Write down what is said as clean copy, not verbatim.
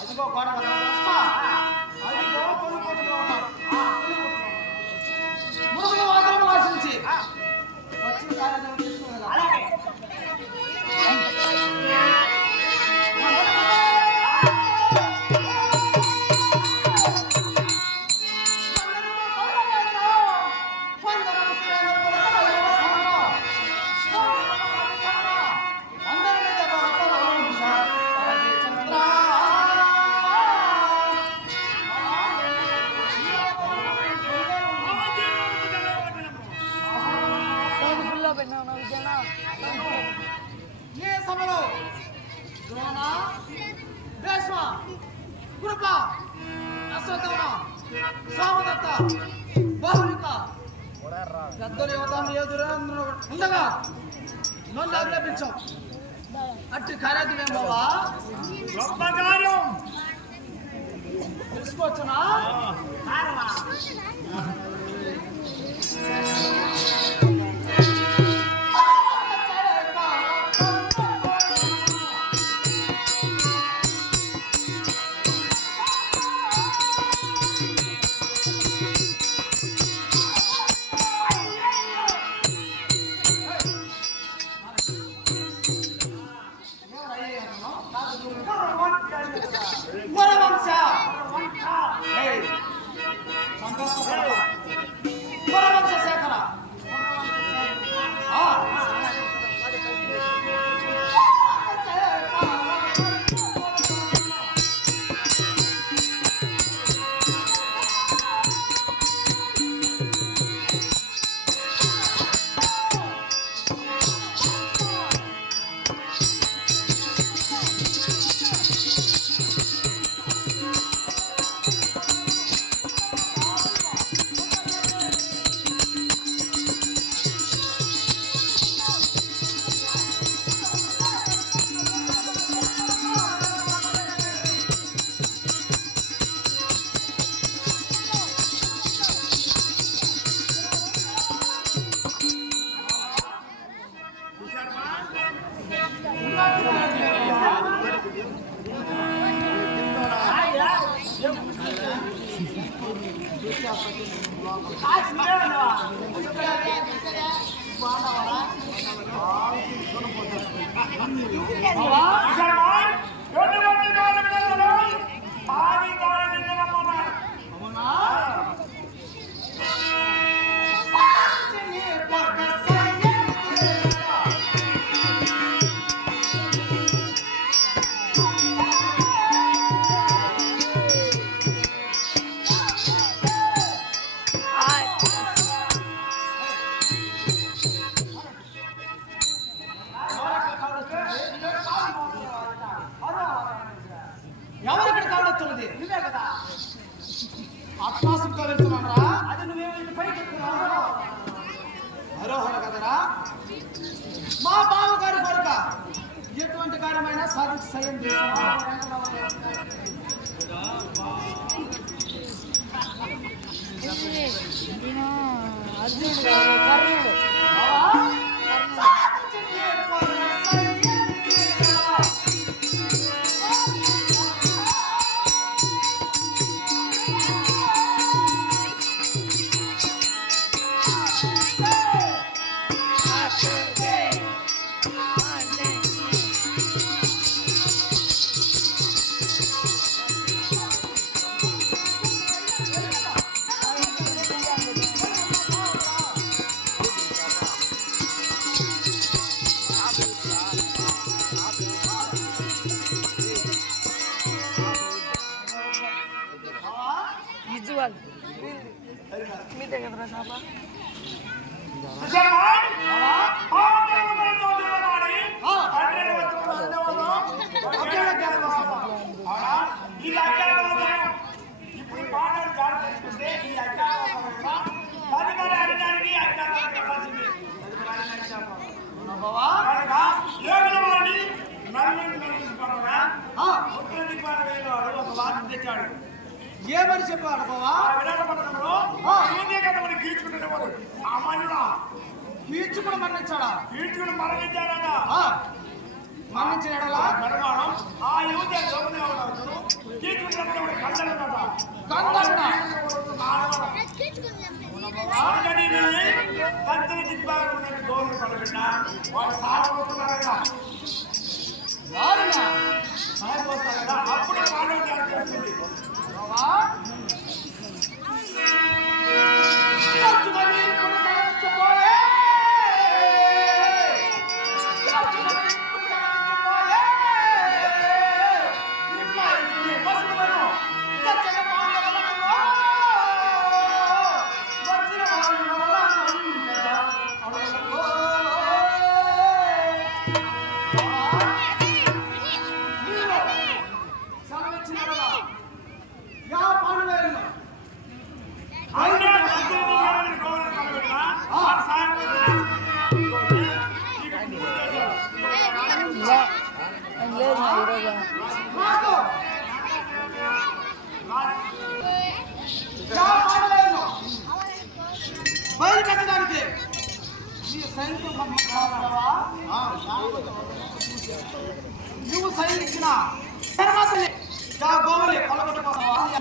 అదిగో గొడవ అదిగో కొనుక్కుంటూ ఉన్నారు మురుగులు వాదనలు ఆశించి వచ్చిన కార్యక్రమం తీసుకున్నారు. ये समझो द्रोणा भीष्म कृपा अश्वत्थामा సామదత్త బాహులిక గద్దరు యోధాను ఎదురు ఉండగా నన్ను ఆజ్ఞాపించాం. అట్టి కార్యక్రమం బాబా గొప్ప కార్యం తెలుసుకోవచ్చునా? అత్మాసంతో వెళ్తున్నానరా? అది నువ్వేమో ఇంత పైకి ఎక్కుతున్నావు. హరోహర కదరా. మా బావగారి కొడుక ఎటువంటి కార్యమైనా సాధించి సయం చేస్తున్నాను. అర్జునుడు కర్ణుడు విజువల్ మీ దగ్గర షాపా ఇప్పుడు పాటలు జాడ చేసుకుంటే ఈ అధికారానికి అధికారం చెప్పాల్సింది. ఒక వార్త తెచ్చాడు. ఏమని చెప్పాడు బావా? విరాటపట్నంలో గీచుకుంటున్నవాడు ఆ మనుడా కీర్చుకుని మరణించాడా? గీచుకుని మరణించాడట. మరణించాడా? పరిమాణం ఆ యువత గీచుకున్నప్పుడు కందనట. కందని దిగ్బాగా ఉన్నట్టు గౌరవం పడకుండా వాడు సాగబోతున్నారు కదా, సాగిపోతారు కదా, అప్పుడే పాండవ జాతి చేస్తుంది. బయలు కట్టడానికి నువ్వు సైనించిన తర్వాత గోవలి పొలగొట్టుకోవాలి.